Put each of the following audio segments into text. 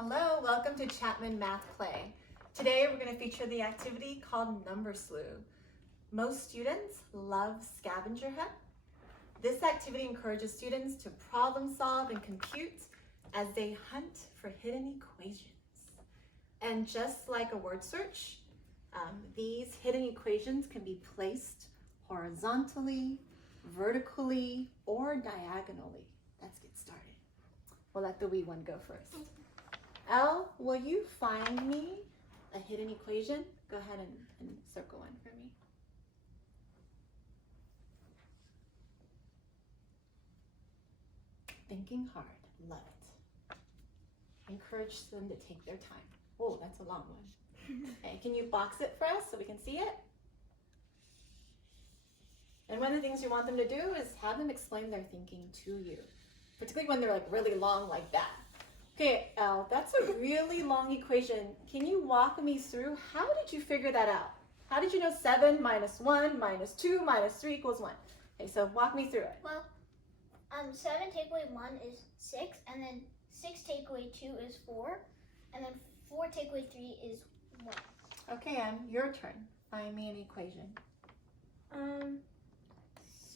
Hello, welcome to Chapman Math Play. Today we're going to feature the activity called Number Sleuth. Most students love scavenger hunt. This activity encourages students to problem solve and compute as they hunt for hidden equations. And just like a word search, these hidden equations can be placed horizontally, vertically, or diagonally. Let's get started. We'll let the wee one go first. Elle, will you find me a hidden equation? Go ahead and circle one for me. Thinking hard, love it. Encourage them to take their time. Oh, that's a long one. Okay, can you box it for us so we can see it? And one of the things you want them to do is have them explain their thinking to you, particularly when they're like really long like that. Okay, Elle, that's a really long equation. Can you walk me through how did you figure that out? How did you know 7 minus 1 minus 2 minus 3 equals 1? Okay, so walk me through it. Well, 7 take away 1 is 6, and then 6 take away 2 is 4, and then 4 take away 3 is 1. Okay, Em, your turn. Find me an equation.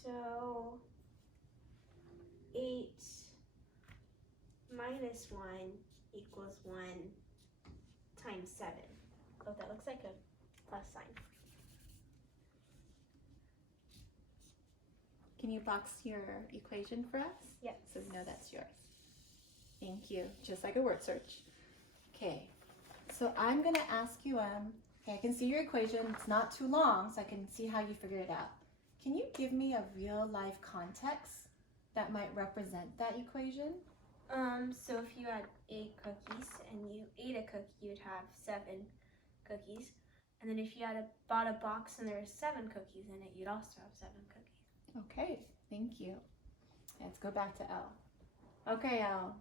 So 8 minus 1 equals 1 times 7. Oh, that looks like a plus sign. Can you box your equation for us? Yes. So we know that's yours. Thank you. Just like a word search. Okay, so I'm going to ask you, okay, I can see your equation. It's not too long, so I can see how you figured it out. Can you give me a real life context that might represent that equation? So if you had 8 cookies and you ate a cookie, you'd have 7 cookies. And then if you had bought a box and there were 7 cookies in it, you'd also have 7 cookies. Okay, thank you. Let's go back to Elle. Okay, Elle,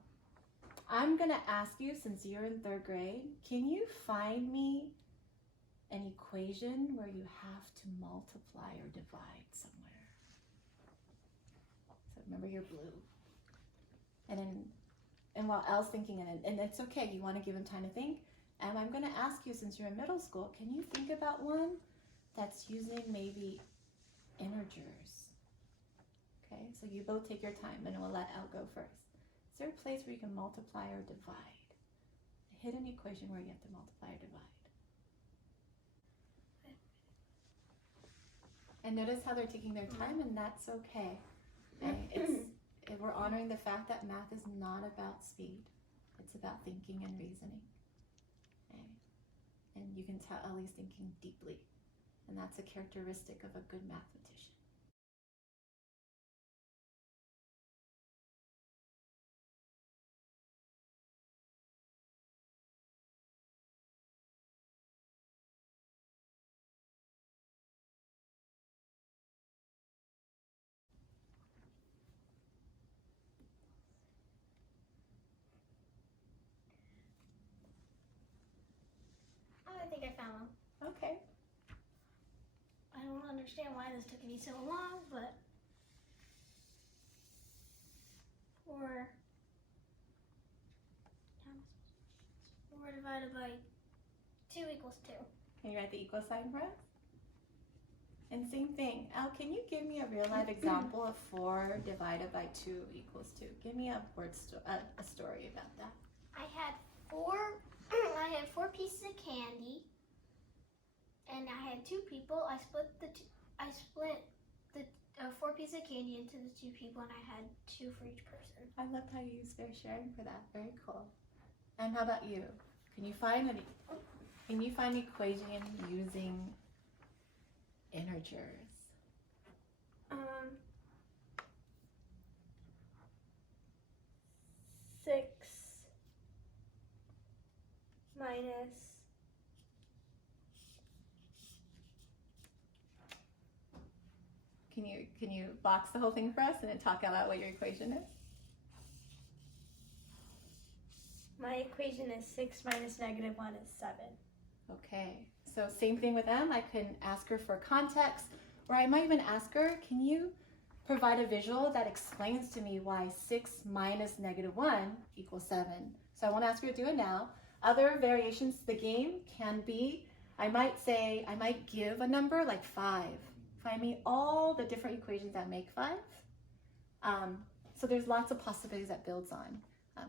I'm gonna ask you, since you're in 3rd grade, can you find me an equation where you have to multiply or divide somewhere? So remember you're blue. And while Elle's thinking, and it's okay, you want to give him time to think, and I'm going to ask you, since you're in middle school, can you think about one that's using maybe integers? Okay, so you both take your time, and we'll let Elle go first. Is there a place where you can multiply or divide? A hidden equation where you have to multiply or divide. And notice how they're taking their time, and that's okay. We're honoring the fact that math is not about speed. It's about thinking and reasoning. Okay? And you can tell Ellie's thinking deeply. And that's a characteristic of a good mathematician. I think I found one. Okay. I don't understand why this took me so long, but 4 divided by 2 equals 2. Can you write the equal sign for us? And same thing. Elle, can you give me a real life example of 4 divided by 2 equals 2? Give me a story about that. I had 4 pieces of candy, and I had 2 people. I split the 4 pieces of candy into the 2 people, and I had 2 for each person. I love how you use fair sharing for that. Very cool. And how about you? Can you find an equation using integers? 6 minus Can you box the whole thing for us and then talk out what your equation is? my equation is 6 minus negative 1 is 7. Okay, so same thing with M. I can ask her for context, or I might even ask her, can you provide a visual that explains to me why 6 minus -1 equals 7. So I won't ask you to do it now. Other variations to the game can be, I might give a number like 5. Find me all the different equations that make 5. So there's lots of possibilities that builds on.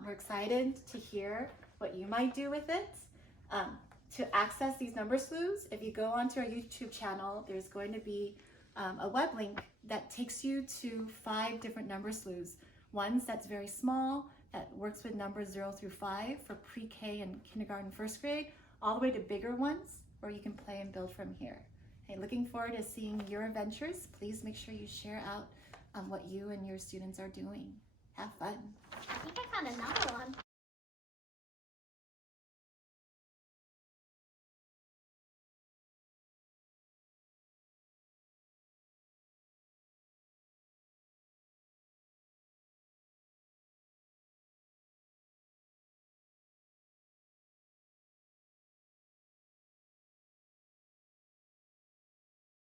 We're excited to hear what you might do with it. To access these number slews, if you go onto our YouTube channel, there's going to be a web link that takes you to 5 different number slews. Ones that's very small, that works with numbers 0 through 5 for pre-K and kindergarten, first grade, all the way to bigger ones where you can play and build from here. Hey, looking forward to seeing your adventures. Please make sure you share out what you and your students are doing. Have fun. I think I found a number.